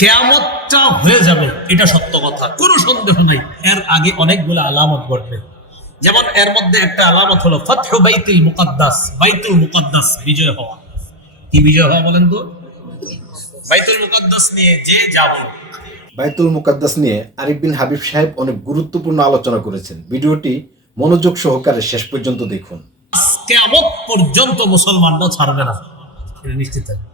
কিয়ামতটা হয়ে যাবে, এটা সত্য কথা, কোনো সন্দেহ নাই। এর আগে অনেকগুলো আলামত ঘটবে। যেমন এর মধ্যে একটা আলামত হলো ফাতহু বাইতুল মুকাদ্দাস, বাইতুল মুকাদ্দাস বিজয় হওয়া। কি বিজয় হওয়া বলেন তো? বাইতুল মুকাদ্দাস নিয়ে যে যাব। বাইতুল মুকাদ্দাস নিয়ে আরিফ বিন হাবিব সাহেব অনেক গুরুত্বপূর্ণ আলোচনা করেছেন। ভিডিওটি মনোযোগ সহকারে শেষ পর্যন্ত দেখুন। কিয়ামত পর্যন্ত মুসলমানরা ছাড়বে না, এটা নিশ্চিত থাকবে।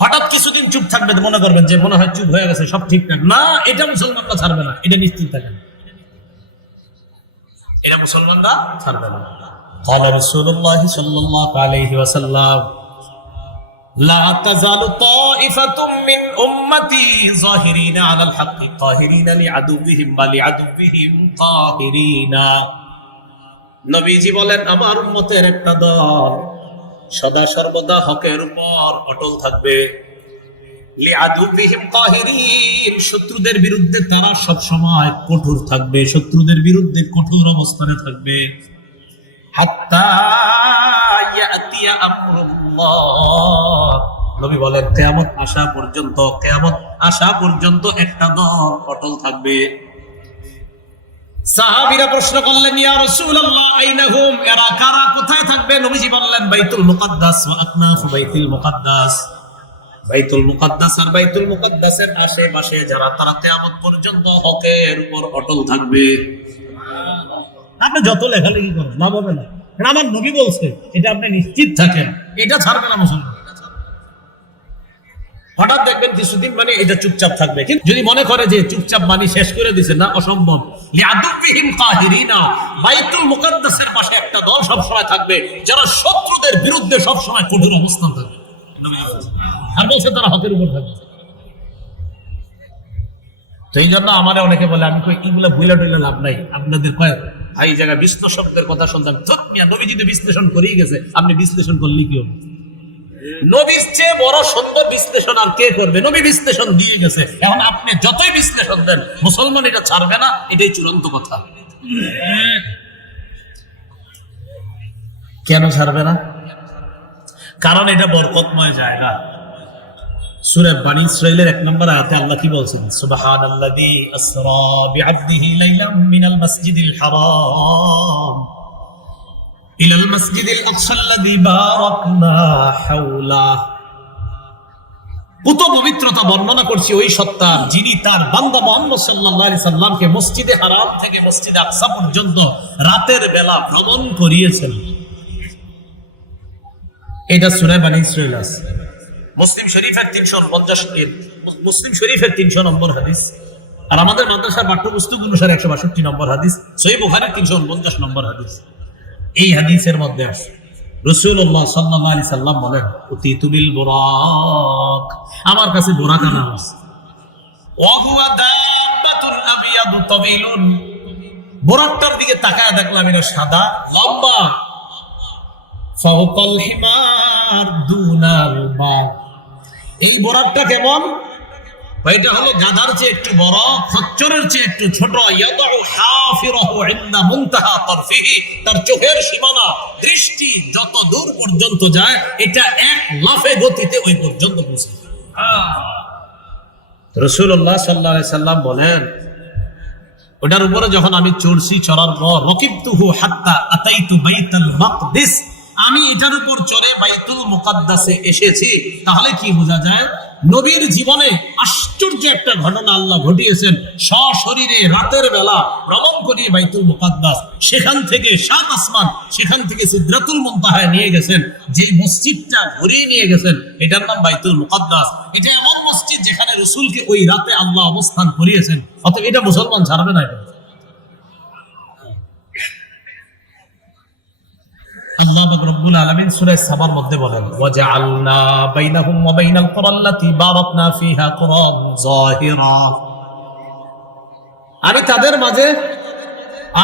হঠাৎ কিছুদিন চুপ থাকবে, মনে করবেন যে মনে হয় চুপ হয়ে গেছে, সব ঠিকঠাক না, এটা মুসলমানরা ছাড়বে না, এটা নিশ্চিত থাকেন, এটা মুসলমানরা ছাড়বে না। قال رسول الله صلى الله عليه وسلم لا تزال طائفة من أمتي ظاهرين على الحق قاهرين لعدوهم ولعدوهم قاهرين। নবীজি বলেন, আমার উম্মতের একটা দল সদা সর্বদা হকের উপর অটল থাকবে। লিআদুবিহিম কাহিরিন, শত্রুদের বিরুদ্ধে তারা সব সময় কঠোর থাকবে, শত্রুদের বিরুদ্ধে কঠোর অবস্থানে থাকবে। হাত্তা ইয়াতিয়া আমরুল্লাহ, নবী বলেন কিয়ামত আসা পর্যন্ত, কিয়ামত আসা পর্যন্ত একটা দল অটল থাকবে। সাহাবীরা প্রশ্ন করলেন, ইয়া রাসূলুল্লাহ আইনা হুম, এরা কারা, কোথায় থাকবে? নবীজি বললেন বাইতুল মুকাদ্দাস ওয়া আকনাফ বাইতুল মুকাদ্দাস, বাইতুল মুকাদ্দাস আর বাইতুল মুকাদ্দাসের আশেপাশে যারা, তারা কিয়ামত পর্যন্ত হকের উপর অটল থাকবে। আপনি যত লেখালেখি করেন লাভ হবে না, কারণ আমার নবী বলছে, এটা আপনি নিশ্চিত থাকেন, এটা ছাড়বে না মুসলমান। হঠাৎ দেখবেন কিছুদিন মানে এটা চুপচাপ থাকবে, কিন্তু যদি মনে করে যে চুপচাপ মানি শেষ করে দিছে, না, অসম্ভব। লিআদুবিহিম কাহিরিনা, বাইতুল মুকাদ্দাসের পাশে একটা দল সব সময় থাকবে যারা শত্রুদের বিরুদ্ধে সব সময় কঠোর অবস্থান থাকবে, আর বলছে তারা হকের উপর থাকবে। তো এই জন্য আমাদের অনেকে বলে, আমি কই এগুলা ভুলা টুইলা লাভ নাই, আপনাদের কয় ভাই জায়গায় বিশ্লেষকদের কথা শুনতাম, নবী যদি বিশ্লেষণ করেই গেছে, আপনি বিশ্লেষণ করলে কি হবে? নবীর চেয়ে বড় সুন্দর বিশ্লেষণ আর কে করবে? নবী বিশ্লেষণ দিয়ে গেছে, এখন আপনি যতই বিশ্লেষণ দেন মুসলমান এটা ছাড়বে না, এটাই চূড়ান্ত কথা। কেন ছাড়বে না? কারণ এটা বরকতময় জায়গা। সূরা বনী ইসরাঈলের 1 নম্বর আয়াতে আল্লাহ কি বলছেন? সুবহানাল্লাযী আসরা বিআবদিহি লাইলাম মিনাল মাসজিদিল হারাম ইলাল মাসজিদিল আকসাল্লাযী বারাকনা হাওলা। কত পবিত্রতা বর্ণনা করছি ওই সত্তা, যিনি তার বান্দা মুহাম্মদ সাল্লাল্লাহু আলাইহি সাল্লামকে মসজিদে হারাম থেকে মসজিদে আকসা পর্যন্ত রাতের বেলা ভ্রমণ করিয়েছেন। এটা সূরা বনী ইসরাঈল আছে, মুসলিম শরীফের 350, মুসলিম শরীফের 300 নম্বর হাদিস, আর আমাদের মাদ্রাসার পাঠ্যপুস্তক অনুসারে 162 নম্বর হাদিস, সহিহ বুখারীর 349 নম্বর হাদিস। এই হাদিসের মধ্যে আছে রাসূলুল্লাহ সাল্লাল্লাহু আলাইহি সাল্লাম বলেন, উতিতু বিল বুরাক, আমার কাছে বুরাক আনা হয়েছে। ওয়া হুয়া দাব্বাতুন আবিয়াদু তাওয়িলুন, বুরাকটার দিকে তাকায় দেখলাম এটা সাদা লম্বা। ফাওকাল হিমার দুনাল বাগ, এই বোরাকটা কেমন? এটা হলো গাধার চেয়ে একটু বড়, খচ্চরের চেয়ে একটু ছোট। ইয়াদাউ হাফিরাহু ইনদা মুনতাহা তারফিহি, তার চোখের সীমানা, দৃষ্টি যত দূর পর্যন্ত যায়, এটা এক লাফে গতিতে ওই পর্যন্ত পৌঁছে। রাসূলুল্লাহ সাল্লাল্লাহু আলাইহি সাল্লাম বলেন, ওটার উপরে যখন আমি চড়ছি, চড়ার পর রকিবতুহু হাত্তা আতাইতু বাইতুল মাকদিস, আমি এটার উপর চড়ে বাইতুল মুকাদ্দাসে এসেছি। তাহলে কি বোঝা যায়? নবীর জীবনে আশ্চর্য একটা ঘটনা আল্লাহ ঘটিয়েছেন। সশরীরে রাতের বেলা ভ্রমণ করিয়ে বাইতুল মুকাদ্দাস, সেখান থেকে 7 আসমান, সেখান থেকে সিদরাতুল মুনতাহায় নিয়ে গেছেন। যে মসজিদটা ঘুরিয়ে নিয়ে গেছেন, এটার নাম বাইতুল মুকাদ্দাস। এটা এমন মসজিদ যেখানে রাসূলকে ওই রাতে আল্লাহ অবস্থান করিয়েছেন। অতএব এটা মুসলমান ছাড়বে না। এটা আল্লাহ পাক রব্বুল আলামিন সূরা সাবার মধ্যে বলেন, ওয়াজআলনা বাইনাহুম ওয়া বাইনাল কুরাল্লাতী বারাকনা ফিহা কুরান যাহিরা, আমি তাদের মাঝে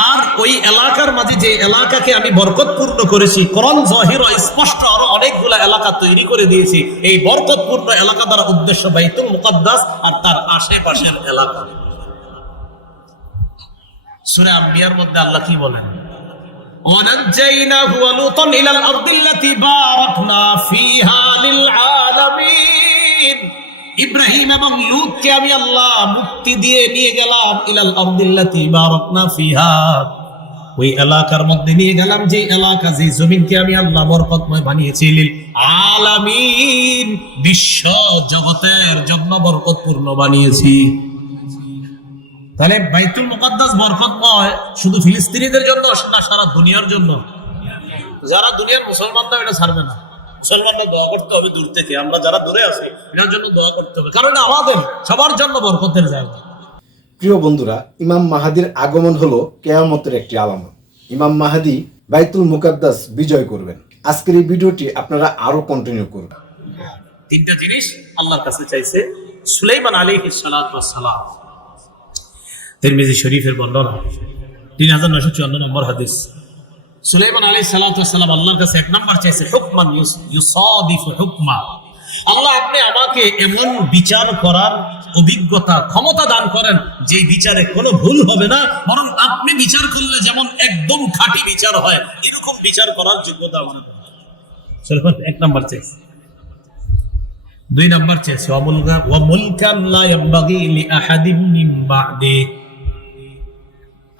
আর ওই এলাকার মাঝে, যে এলাকাকে আমি বরকতপূর্ণ করেছি, কুরান যাহিরা, স্পষ্ট আরো অনেকগুলা এলাকা তৈরি করে দিয়েছি। এই বরকতপূর্ণ এলাকা দ্বারা উদ্দেশ্য বাইতুল মুকাদ্দাস আর তার আশেপাশের এলাকা। সূরা আম্বিয়ার মধ্যে আল্লাহ কি বলেন? وَنَجَّيْنَاهُ وَلُوطًا إِلَى الْأَرْضِ الَّتِي بَارَكْنَا فِيهَا لِلْعَالَمِينَ, ইব্রাহিম এবং লূতকে আমি আল্লাহ মুক্তি দিয়ে নিয়ে গেলাম ইলাল আরদিল্লাতি বারাকনা ফিহা, ওই এলাকার মধ্যে নিয়ে গেলাম যে এলাকা, যে জমিনকে আমি আল্লাহ বরকতময় বানিয়েছি লিল আলামিন, বিশ্ব জগতের জন্য বরকতপূর্ণ বানিয়েছি। তাহলে বাইতুল মুকাদ্দাস বরকতময় শুধু ফিলিস্তিনিদের জন্য না, সারা দুনিয়ার জন্য। যারা দুনিয়ার মুসলমানরা এটা ছাড়বে না, মুসলমানরা দোয়া করতে হবে দূর থেকে, আমরা যারা দূরে আছি এটার জন্য দোয়া করতে হবে, কারণ আমাদের সবার জন্য বরকতের জায়গা। প্রিয় বন্ধুরা, ইমাম মাহাদির আগমন হলো কিয়ামতের একটি আলামত। ইমাম মাহাদি বাইতুল মুকাদ্দাস বিজয় করবেন। আজকের এই ভিডিওটি আপনারা আরো কন্টিনিউ করবেন। তিনটা জিনিস আল্লাহর কাছে চাইছে সুলাইমান আলাইহিস সালাতু ওয়াস সালাম। তিরমিজি শরীফের বর্ণনা 3954 নম্বর হাদিস। সুলাইমান আলাইহিস সালাতু ওয়াস সালাম আল্লাহর কাছে এক নাম্বার চাইছে হুকমান ইউসাদিফু হুকমা। আল্লাহ, আপনি আমাকে এমন বিচার করার অভিজ্ঞতা, ক্ষমতা দান করেন যে বিচারে কোনো ভুল হবে না, বরং আপনি বিচার করলে যেমন একদম খাঁটি বিচার হয় এরকম বিচার করার যোগ্যতা আমার। সুলাইমান এক নাম্বার চাইছে। দুই নাম্বার চাইছে ওয়া মুলকান লা ইয়ানবাগি লিআহাদিন মিন বা'দি।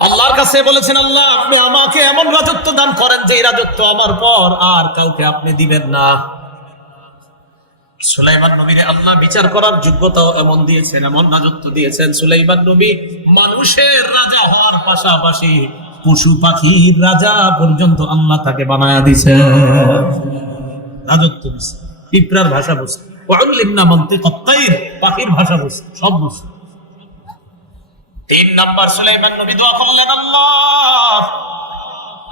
আল্লাহর কাছে বলেছেন, আল্লাহ আপনি আমাকে এমন রাজত্ব দান করেন যে রাজত্ব আমার পর আর কাউকে আপনি দিবেন না। সুলাইমান নবীকে আল্লাহ বিচার করার যোগ্যতাও এমন দিয়েছেন, এমন রাজত্ব দিয়েছেন। সুলাইমান নবী মানুষের রাজা হওয়ার পাশাপাশি পশু পাখির রাজা পর্যন্ত আল্লাহ তাকে বানায়া দিয়েছেন, রাজত্ব দিয়েছেন। পিঁপড়ার ভাষা বুঝতে, ওয়াল্লিমনা মানতিকাত তাইর, পাখির ভাষা বুঝতে, সব বুঝতে। তিন নাম্বার সুলাইমান নবী দোয়া করলেন, আল্লাহ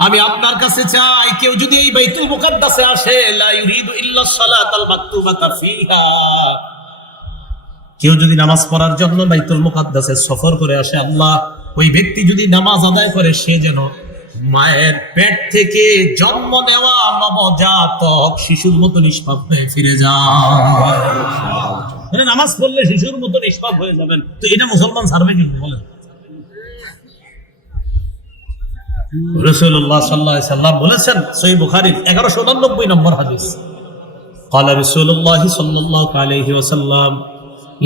আমি আপনার কাছে চাই কেউ যদি এই বাইতুল মুকাদ্দাসে আসে, লা ইউরিদু ইল্লা সালাতাল মাকতুবাতা ফিহা, কেউ যদি নামাজ পড়ার জন্য বাইতুল মুকাদ্দাসে সফর করে আসে, আল্লাহ ওই ব্যক্তি যদি নামাজ আদায় করে সে যেন মায়ের পেট থেকে জন্ম নেওয়া নবজাতক শিশুর মতো নিষ্পাপ হয়ে ফিরে যায়। নামাজ পড়লে শিশুর মতো নিষ্পাপ হয়ে যাবেন, তো এটা মুসলমান ছাড়বে কি বলেন? রাসূলুল্লাহ সাল্লাল্লাহু আলাইহি সাল্লাম বলেছেন সহিহ বুখারীর 1199 নম্বর হাদিস, قال رسول الله صلى الله عليه وسلم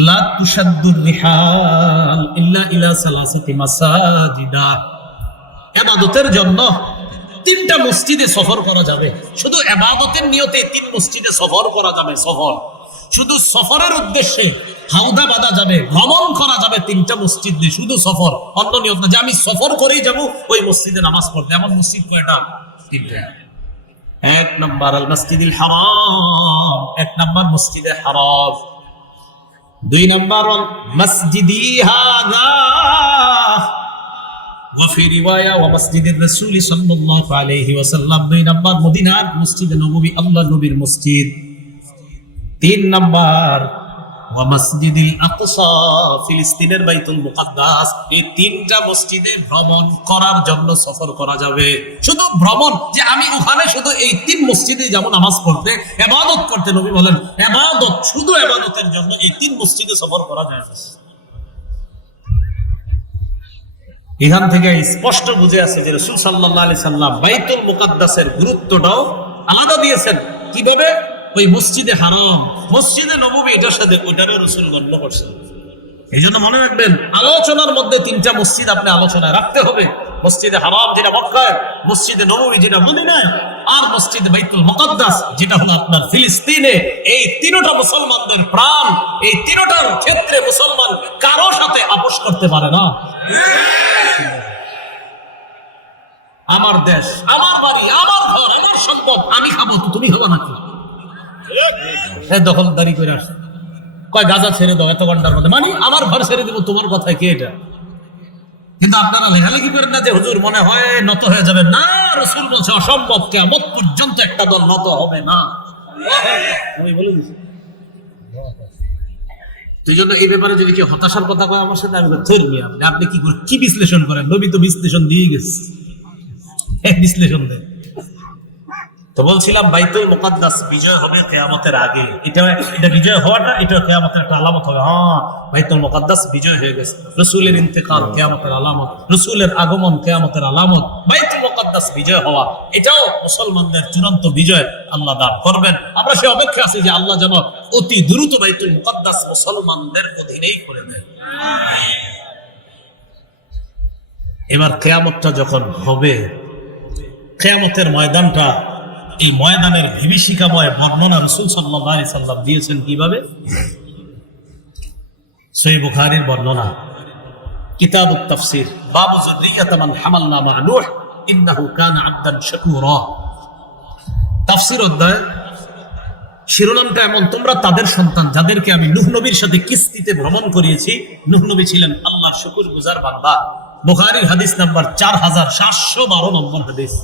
لا تشد الرحال الا الى ثلاثه مساجد। ইবাদতের জন্য তিনটা মসজিদে সফর করা যাবে, শুধু ইবাদতের নিয়তে তিন মসজিদে সফর করা যাবে। সফর শুধু সফরের উদ্দেশ্যে হাওদা বাঁধা যাবে, ভ্রমণ করা যাবে তিনটা মসজিদে, শুধু সফর, অন্য নিয়ত না যে আমি সফর করেই যাব ওই মসজিদে নামাজ পড়তে। এমন মসজিদ কয়টা? তিনটা। এক নম্বর আল মসজিদুল হারাম, এক নম্বর মসজিদে হারাম। দুই নম্বর মসজিদি হাযা ওয়া ফি রিওয়ায়া ওয়া মসজিদুর রাসূল সাল্লাল্লাহু আলাইহি ওয়াসাল্লাম। দুই নম্বর মদিনার মসজিদে নববী, আল্লাহর নবীর মসজিদ। তিন নম্বর ওয়া মসজিদুল আকসা, ফিলিস্তিনের বাইতুল মুকাদ্দাস। এই তিনটা মসজিদে ভ্রমণ করার জন্য সফর করা যাবে। শুধু ভ্রমণ যে আমি ওখানে শুধু এই তিন মসজিদে যাব নামাজ পড়তে, ইবাদত করতে, নবী বলেন ইবাদত, শুধু ইবাদতের জন্য এই তিন মসজিদে সফর করা যায়। এখান থেকে স্পষ্ট বুঝে আছে যে রাসূল সাল্লাল্লাহু আলাইহি সাল্লাম বাইতুল মুকাদ্দাসের গুরুত্বটাও আলাদা দিয়েছেন। কিভাবে? ওই মসজিদে হারাম, মসজিদে নববী, এটার সাথে ওইটারও রাসূল গণ্য করছেন। এই জন্য মনে রাখবেন, আলোচনার মধ্যে তিনটা মসজিদ আপনি আলোচনায় রাখতে হবে। মসজিদে হারাম যেটা মক্কায়, মসজিদে নববী যেটা মদিনায়, আর মসজিদে বাইতুল মুকাদ্দাস যেটা হলো আপনার ফিলিস্তিনে। এই তিনটা মুসলমানদের প্রাণ, এই তিনটার ক্ষেত্রে মুসলমান কারো সাথে আপোষ করতে পারে না। আমার দেশ, আমার বাড়ি, আমার ঘর, আমার সম্পদ, আমি খাবো তো তুমি খাবো নাকি? দখলদারি করে আসে, কয় গাজা ছেড়ে দাও এত ঘন্টার মধ্যে, মানে আমার ঘর ছেড়ে দিব, তোমার কথায় কি এটা? কিন্তু আপনারা লেখালেখি করেন না যে হুজুর মনে হয় নত হয়ে যাবে। না, রাসূল বলছে অসম্ভব, কিয়ামত পর্যন্ত একটা দল নত হবে না। আমি বলে দিচ্ছি। এই জন্য এই ব্যাপারে যদি কেউ হতাশার কথা কয় আমার সাথে, আমি ধর্মী, আপনি কি করেন, কি বিশ্লেষণ করেন? নবী তো বিশ্লেষণ দিয়ে গেছে, বিশ্লেষণ দেন। তো বলছিলাম বাইতুল মুকাদ্দাস বিজয় হবে কিয়ামতের আগে। এটা বিজয় হওয়াটা এটা কিয়ামতের একটা আলামত হবে। হ্যাঁ, বাইতুল মুকাদ্দাস বিজয় হয়ে গেছে। রাসূলের ইন্তেকাল কিয়ামতের আলামত, রাসূলের আগমন কিয়ামতের আলামত। বাইতুল মুকাদ্দাস বিজয় হওয়া এটাও মুসলমানদের চূড়ান্ত বিজয় আল্লাহ দান করবেন। আমরা সে অপেক্ষা আছি যে আল্লাহ যেন অতি দ্রুত বাইতুল মুকাদ্দাস মুসলমানদের অধীনেই করে দেন। এবার কিয়ামতটা যখন হবে, কিয়ামতের ময়দানটা, এই ময়দানের বিভীষিকাময় বর্ণনা রাসূল সাল্লাল্লাহু আলাইহি সাল্লাম দিয়েছেন কিভাবে? সহিহ বুখারীর বর্ণনা, কিতাবুত তাফসীর, বাবু যুররিয়াত মান হামালনা মা নূহ ইন্নাহু কানা আবদান শাকুরা। তাফসীর অধ্যায় শিরোনামটা এমন, তোমরা তাদের সন্তান যাদেরকে আমি নূহ নবীর সাথে কিস্তিতে ভ্রমণ করিয়েছি। নূহ নবী ছিলেন আল্লাহর শুকরগুজার বান্দা। বুখারীর হাদিস নাম্বার 4712 নম্বর হাদিস।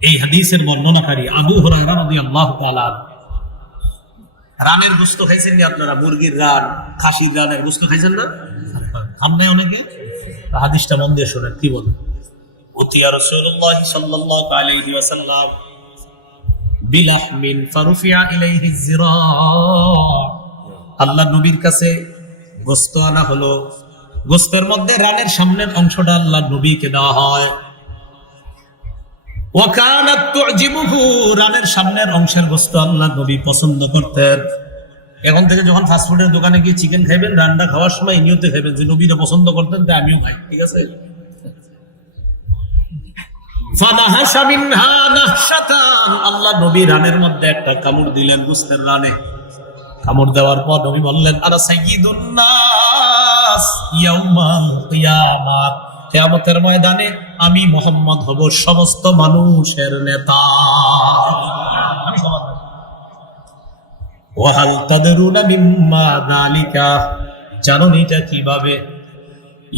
এই হাদিসের বর্ণনাকারী আবু হুরায়রা রাদিয়াল্লাহু তাআলা। রানের গোশত খাইছেন কি আপনারা? মুরগির রান, খাসির রানের গোশত খাইছেন না? খান নাই অনেকে? হাদিসটা মন দিয়ে শুনেন কি বলে। উতিয়া রাসূলুল্লাহ সাল্লাল্লাহু আলাইহি ওয়াসাল্লাম বিলাহমিন ফারুফিয়া ইলাইহি যিরা। আল্লাহ নবীর কাছে গোশত আনা হলো। গোশতের মধ্যে রানের সামনের অংশটা আল্লাহ নবীকে দেওয়া হয়। ওয়াকানাত তুজিবুহু, রানের সামনের অংশের গোশত আল্লাহ নবী পছন্দ করতেন। এখন থেকে যখন ফাস্টফুডের দোকানে গিয়ে চিকেন খাইবেন, রান্না খাওয়ার সময় নিয়তে খাইবেন যে নবীরা পছন্দ করতেন, তাই আমিও খাই। ঠিক আছে? ফানাহাশা মিনহা নাহশাতান, আল্লাহ নবী রানের মধ্যে একটা কামড় দিলেন, গোশতের রানে। কামড় দেওয়ার পর নবী বললেন, আনা সাইয়্যিদুন নাস ইয়াউমাল কিয়ামাহ, কিয়ামতের ময়দানে আমি মুহাম্মদ হব সমস্ত মানুষের নেতা। ওয়াহাল তাদরুনা মিম্মা যালিকা, জানো এটা কিভাবে?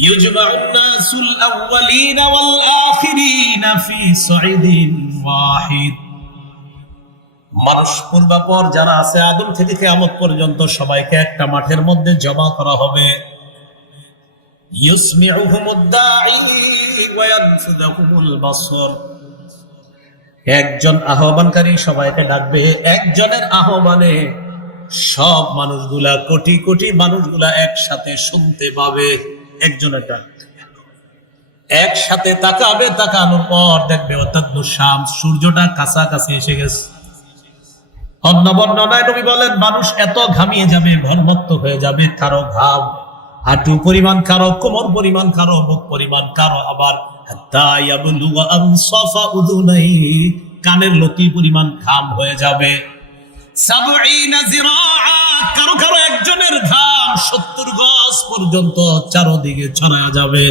ইউজমাউন নাসুল আউয়ালিনা ওয়াল আখিরিনা ফি সাইদিন ওয়াহিদ, মানুষ পূর্বাপর যারা আছে আদম থেকে কিয়ামত পর্যন্ত সবাইকে একটা মাঠের মধ্যে জমা করা হবে। ইউসমিউহুমুদ দাঈ ওয়া ইয়ানফুযুহুমুল বাসর, একজন আহ্বানকারী সবাইকে ডাকবে। একজনের আহ্বানে সব মানুষগুলা, কোটি কোটি মানুষগুলা একসাথে শুনতে পাবে। একজনের ডাক একসাথে তাকাবে, তাকানোর পর দেখবে অতাদু শামস, সূর্যটা কাছাকাছি এসে গেছে। অন্য বর্ণনায় নবী বলেন মানুষ এত ঘামিয়ে যাবে, ঘর্মত্ব হয়ে যাবে, কারো ঘাম হাঁটু পরিমাণ, কারো কোমর পরিমাণ, কারো মুখ পরিমাণ, কারো আবার হাত্তা ইয়াবলুগা আনসাফা উযুনাই, কানের লতি পরিমাণ ঘাম হয়ে যাবে। ৭০ যিরাআ, কারো কারো একজনের ঘাম ৭০ গজ পর্যন্ত চারদিকে ছড়ায়া যাবে।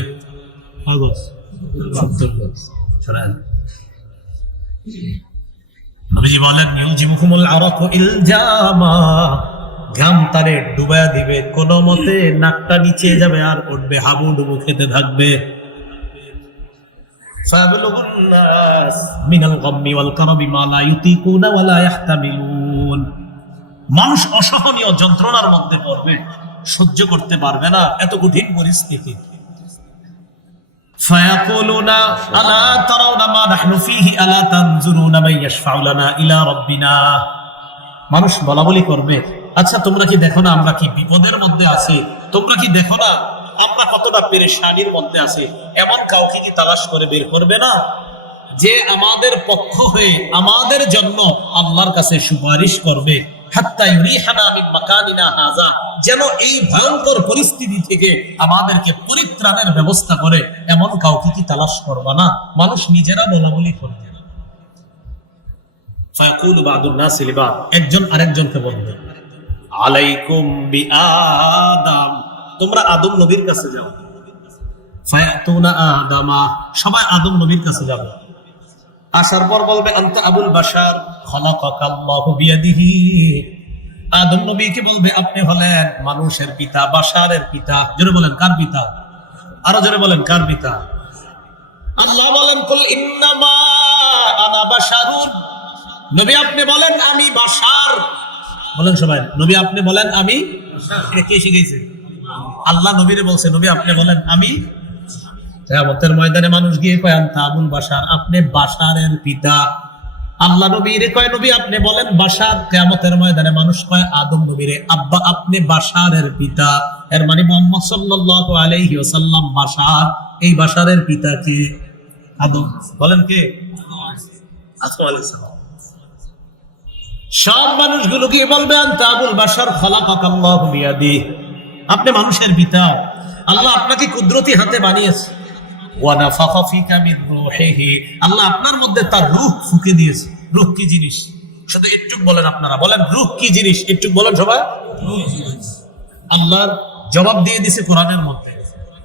৭০ গজ ছড়ায়। নবীজি বলেন ইউজিবুকুমুল আরাকু ইলজামা, ঘাম তারে ডুবায়া দিবে, কোন মতে নাকটা নিচে যাবে আর উঠবে, হাবুডুবু খেতে থাকবে। ফায়াবলুগুন নাস মিনাল গাম্মি ওয়াল কারবি মা লা ইউতিকুনা ওয়া লা ইহতামিলুন, মানুষ অসহনীয় যন্ত্রণার মধ্যে পড়বে, সহ্য করতে পারবে না, এত কঠিন পরিস্থিতি। ফায়াকুলুনা আলা তারাউনা মা নাহনু ফীহি আলা তানজুরুনা মান ইয়াশফাউ লানা ইলা রাব্বিনা, মানুষ বলাবলি করবে, আচ্ছা তোমরা কি দেখো না আমরা কি বিপদের মধ্যে আছি? তোমরা কি দেখো না আমরা কতটা পেরেশানির মধ্যে আছি? এমন কাউকে কি তালাশ করে বের করবে না যে আমাদের পক্ষ হয়ে আমাদের জন্য আল্লাহর কাছে সুপারিশ করবে? হাত্তা ইউরিহানা মিন মাকানিনা হাযা, যেন এই ভয়ঙ্কর পরিস্থিতি থেকে আমাদেরকে পরিত্রাণের ব্যবস্থা করে, এমন কাউকে কি তালাশ করবা না? মানুষ নিজেরা বলাবলি করবে। ফায়াকুলু বাদুন নাসি লিবাদ, একজন আরেকজনকে বলবে আলাইকুম বিআদম, তোমরা আদম নবীর কাছে যাও। ফায়াতুনা আদামা, সবাই আদম নবীর কাছে যাবে। আসার পর বলবে আনতা আবুল বাশার খালাকাকাল্লাহু বিয়াদিহি, আদম নবীকে বলবে আপনি হলেন মানুষের পিতা, বাশারের পিতা। জোরে বলেন কার পিতা? আরো জোরে বলেন কার পিতা? আল্লাহ বলেন কুল ইন্নামা আনা বাশারুন, নবী আপনি বলেন আমি বাশার। বলেন সবাই, নবী আপনি বলেন আমি। এটা কে শিখাইছে? আল্লাহ নবীরে বলছে নবী আপনি বলেন আমি। কিয়ামতের ময়দানে মানুষ গিয়ে কয় আনতা আবুল বাশার, আপনি বাশারের পিতা। আল্লাহ নবীরে কয়, নবী আপনি বলেন বাশার। কিয়ামতের ময়দানে মানুষ কয় আদম নবীরে, আব্বা আপনি বাশারের পিতা। এর মানে মুহাম্মদ সাল্লাল্লাহু আলাইহি ওয়াসাল্লাম বাশার। এই বাশারের পিতা কি? আদম। বলেন কে? আদম আলাইহিস সালাম। সব মানুষগুলো কি বলবে আনতা আবুল বাশার খালাকাকাল্লাহু বিয়াদি, আপনি মানুষের পিতা, আল্লাহ আপনাকে কুদরতি হাতে বানিয়েছে। ওয়া নাফাখা ফিকা মির রূহিহি, আল্লাহ আপনার মধ্যে তার রূহ ফুঁকে দিয়েছে। রূহ কি জিনিস? শুধু একটু বলেন, আপনারা বলেন রূহ কি জিনিস? একটু বলেন সবাই। আল্লাহর জবাব দিয়ে দিয়েছে কোরআনের মধ্যে,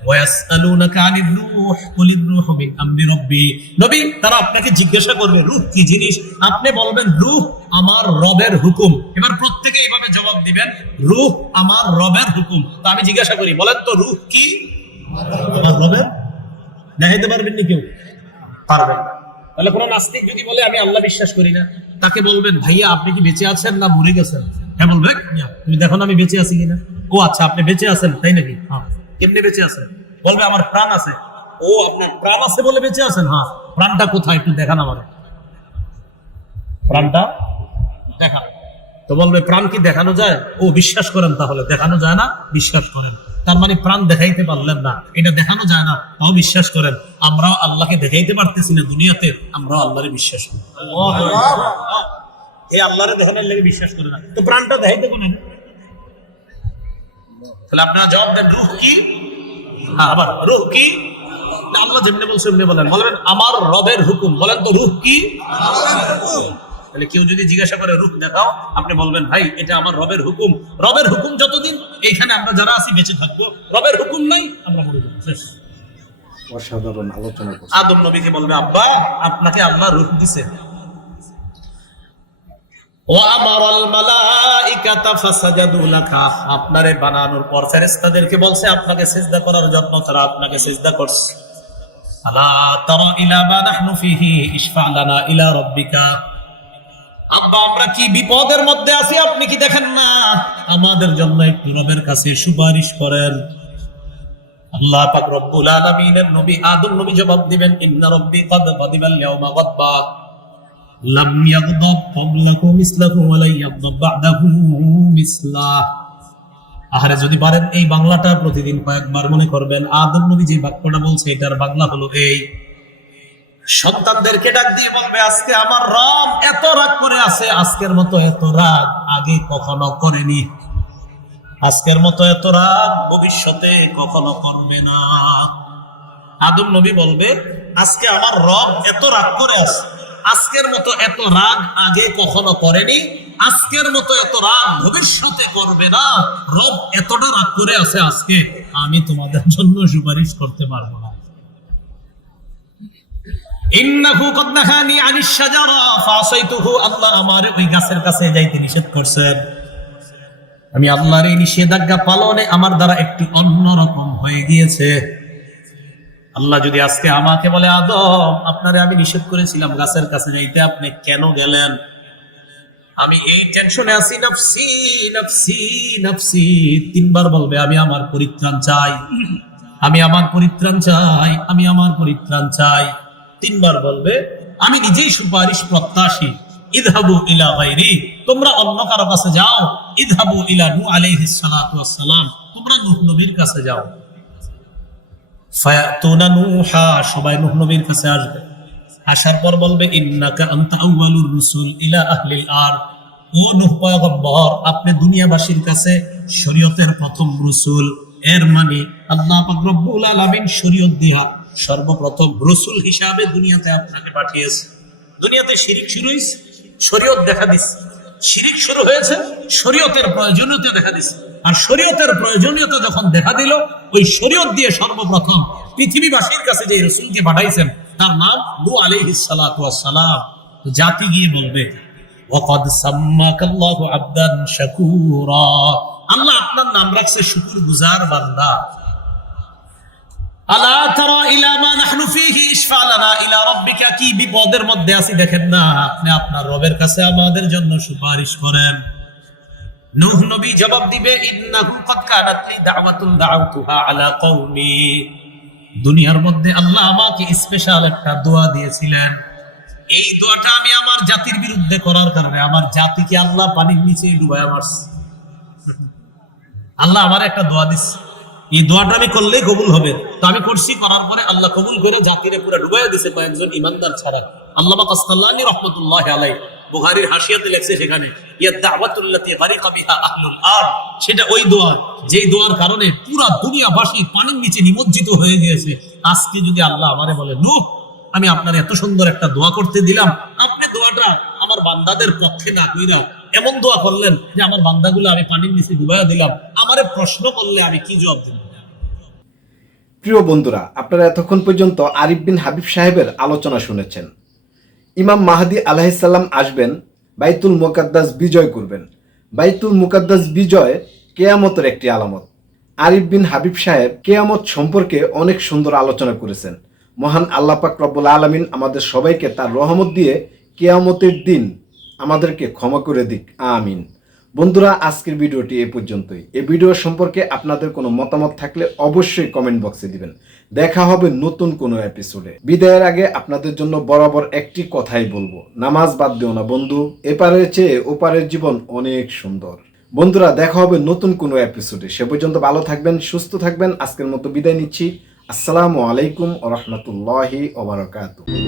ওয়ায়াসআলুনাকা আনির রূহ কুলির রূহু মিন আমরি রাব্বি। নবী তারা আপনাকে জিজ্ঞাসা করবে রূহ কি জিনিস, আপনি বলবেন রূহ আমার রবের হুকুম। এবার প্রত্যেকে এইভাবে জবাব দিবেন, রূহ আমার রবের হুকুম। তো আমি জিজ্ঞাসা করি, বলেন তো রূহ কি? আমার রবের। দেখাইতে পারবেন না? কেউ পারবেন না। তাহলে কোন নাস্তিক যদি বলে আমি আল্লাহ বিশ্বাস করি না, তাকে বলবেন ভাইয়া আপনি কি বেঁচে আছেন না মরে গেছেন? হ্যাঁ বলবে, তুমি দেখো না আমি বেঁচে আছি কিনা। ও আচ্ছা আপনি বেঁচে আছেন, তাই নাকি? হ্যাঁ। কেমনে বেঁচে আছেন? বলবে আমার প্রাণ আছে। ও আপনার প্রাণ আছে বলে বেঁচে আছেন? হ্যাঁ। প্রাণটা কোথায় একটু দেখান আমার, প্রাণটা দেখা। তো বলবে প্রাণ কি দেখানো যায়? ও বিশ্বাস করেন তাহলে দেখানো যায় না, বিশ্বাস করেন। তার মানে প্রাণ দেখাইতে পারলেন না, এটা দেখানো যায় না, তাও বিশ্বাস করেন। আমরাও আল্লাহকে দেখাইতে পারতেছি না দুনিয়াতে, আমরাও আল্লাহরে বিশ্বাস করি। এই আল্লাহরে দেখানোর লেগে বিশ্বাস করে না, তো প্রাণটা দেখাইতে কোন? তাহলে আপনারা জবাব দেন রূহ কি? হ্যাঁ, আবার রূহ কি? আল্লাহ যেমনি বলছে এমনি বলেন। বলবেন আমার রবের হুকুম। বলেন তো রূহ কি? তাহলে কেউ যদি জিজ্ঞাসা করে রূহ দেখাও, আপনি বলবেন ভাই এটা আমার রবের হুকুম। রবের হুকুম যতদিন এইখানে আমরা যারা আছি বেঁচে থাকবো, রবের হুকুম নাই আমরা মরে যাবো, শেষ। অসাধারণ আলোচনা করছে। আদম নবীকে বলবে আব্বা আপনাকে আল্লাহ রূহ দিছে। ওয়া আমারাল মালাইকাতা ফাসাজাদু লাকা, আপনারে বানানোর পর ফেরেশতাদেরকে বলছে আপনাকে সিজদা করার জন্য, তারা আপনাকে সিজদা করছে। আলা তারা ইলা মা নাহনু ফিহি ইশফা লানা ইলা রাব্বিকা, আব্বা আমরা কি বিপদের মধ্যে আছি আপনি কি দেখেন না? আমাদের জন্য একটু রবের কাছে সুপারিশ করেন। আল্লাহ পাক রব্বুল আলামিনের নবী আদম নবী জবাব দিবেন, ইন্না রাব্বি ক্বাদ গাদিবাল ইয়াওমা গাদবা লাম ইয়াগদাব ক্বাবলাহু মিসলাহু ওয়া লা ইয়াগদাব বা'দাহু মিসলাহ। আহারে যদি পারেন এই বাংলাটা প্রতিদিন কয়েকবার মনে করবেন। আদম নবী যে বাক্যটা বলছে এটার বাংলা হলো এই। সন্তানদেরকে ডাক দিয়ে বলবে আজকে আমার রব এত রাগ করে আছে, আজকের মতো এত রাগ আগে কখনো করেনি, আজকের মতো এত রাগ ভবিষ্যতে কখনো করবে না। আদম নবী বলবে আজকে আমার রব এত রাগ করে আছে, আজকের মতো এত রাগ আগে কখনো করেনি, আজকের মতো এত রাগ ভবিষ্যতে করবে না। রব এতটা রাগ করে আছে আজকে, আমি তোমাদের জন্য সুপারিশ করতে পারবো না। ইন্নাহু ক্বাদ নাহানি আনিশ শাজারা ফাসাইতুহু, আল্লাহ আমারে ওই গাছের কাছে যাইতে নিষেধ করছেন। আমি আল্লাহর এই নিষেধাজ্ঞা পালনে আমার দ্বারা একটু অন্যরকম হয়ে গিয়েছে। আল্লাহ যদি আজকে আমাকে বলে আদম আপনারে আমি নিষেধ করেছিলাম গাছের কাছে যাইতে, আপনি কেন গেলেন? আমি এই টেনশনে আছি, নফসি নফসি নফসি, তিনবার বলবে আমি আমার পরিত্রাণ চাই, আমি আমার পরিত্রাণ চাই, আমি আমার পরিত্রাণ চাই। তিনবার বলবে আমি নিজেই সুপারিশ প্রত্যাশী। ইযহাবু ইলা গায়রি, তোমরা অন্য কারো কাছে যাও। ইযহাবু ইলা নূহ আলাইহিস সালাতু ওয়াস সালাম, তোমরা নূহ নবীর কাছে যাও। ফায়াতুনা নূহা, সবাই নূহ নবীর কাছে আসবে। আসার পর বলবে ইন্নাকা আনতা আউয়ালুর রাসূল ইলা আহলিল আরদ, ও নূহ পয়গম্বর আপনি দুনিয়াবাসীর কাছে শরীয়তের প্রথম রাসূল। এর মানে আল্লাহ পাক রব্বুল আলামিন শরীয়ত দিয়া সর্বপ্রথম রাসূল হিসাবে দুনিয়াতে আপনাকে পাঠিয়েছে। দুনিয়াতে শিরিক শুরু হয়েছে, শরীয়ত দেখা দিচ্ছে। শিরিক শুরু হয়েছে, শরীয়তের প্রয়োজনীয়তা দেখা দিচ্ছে। আর শরীয়তের প্রয়োজনীয়তা যখন দেখা দিল, ওই শরীয়ত দিয়ে সর্বপ্রথম পৃথিবীবাসীর কাছে যে রাসূলকে পাঠাইছেন তার নাম নূহ আলাইহিস সালাতু ওয়াস সালাম। জাতি গিয়ে বলবে ওয়াকাদ সাম্মাকাল্লাহু আবদান শাকুরা, আল্লাহ আপনার নাম রাখছে শুকরগুজার বান্দা। আলা তারা ইলা মা নাহনু ফীহি ইশফা লানা ইলা রাব্বিকা, কি বিপদের মধ্যে আছি দেখেন না, আপনি আপনার রবের কাছে আমাদের জন্য সুপারিশ করেন। নূহ নবী জবাব দিবে ইন্নাহু ক্বাদ কানাত লি দাওয়াতুন দাউতুহা আলা কওমি, দুনিয়ার মধ্যে আল্লাহ আমাকে স্পেশাল একটা দোয়া দিয়েছিলেন। এই দোয়াটা আমি আমার জাতির বিরুদ্ধে করার কারণে আমার জাতিকে আল্লাহ পানির নিচে ডুবায় মারছে। আল্লাহ আমার একটা দোয়া দিচ্ছে, এই দোয়াটা আমি করলেই কবুল হবে। তো আমি করছি, করার পরে আল্লাহ কবুল করে জাতিরে পুরো ডুবাইয়া দিছে কয়েকজন ইমানদার ছাড়া। আল্লামা কাসতাল্লানী রাহমাতুল্লাহি আলাইহি বুখারীর হাসিয়াতে লেখছে সেখানে ইয়া দাওয়াতুল্লাতী গারিকা বিহা আহলুল আরদ, সেটা ওই দোয়া যেই দোয়ার কারণে পুরা দুনিয়াবাসী পানির নিচে নিমজ্জিত হয়ে গিয়েছে। আজকে যদি আল্লাহ আমারে বলে, নূহ আমি আপনার এত সুন্দর একটা দোয়া করতে দিলাম, আপনি দোয়াটা আমার বান্দাদের পক্ষে না কইরা এমন দোয়া করলেন যে আমার বান্দাগুলো আমি পানির নিচে ডুবাইয়া দিলাম, আমারে প্রশ্ন করলে আমি কি জবাব দিব? প্রিয় বন্ধুরা, আপনারা এতক্ষণ পর্যন্ত আরিফ বিন হাবিব সাহেবের আলোচনা শুনেছেন। ইমাম মাহদী আলাইহিসসালাম আসবেন, বাইতুল মুকাদ্দাস বিজয় করবেন। বাইতুল মুকাদ্দাস বিজয় কেয়ামতের একটি আলামত। আরিফ বিন হাবিব সাহেব কেয়ামত সম্পর্কে অনেক সুন্দর আলোচনা করেছেন। মহান আল্লাহ পাক রব্বুল আলামিন আমাদের সবাইকে তার রহমত দিয়ে কেয়ামতের দিন আমাদেরকে ক্ষমা করে দিক, আমিন। বন্ধুরা, আজকের ভিডিওটি এই পর্যন্তই। এই ভিডিও সম্পর্কে আপনাদের কোনো মতামত থাকলে অবশ্যই কমেন্ট বক্সে দিবেন। দেখা হবে নতুন কোনো এপিসোডে। বিদায়ের আগে আপনাদের জন্য বরাবর একটি কথাই বলবো, নামাজ বাদ দিও না বন্ধু, এপারের চেয়ে ওপারের জীবন অনেক সুন্দর। বন্ধুরা, দেখা হবে নতুন কোনো এপিসোডে। সে পর্যন্ত ভালো থাকবেন, সুস্থ থাকবেন। আজকের মতো বিদায় নিচ্ছি। আসসালামু আলাইকুম ওয়া রাহমাতুল্লাহি ওয়া বারাকাতুহু।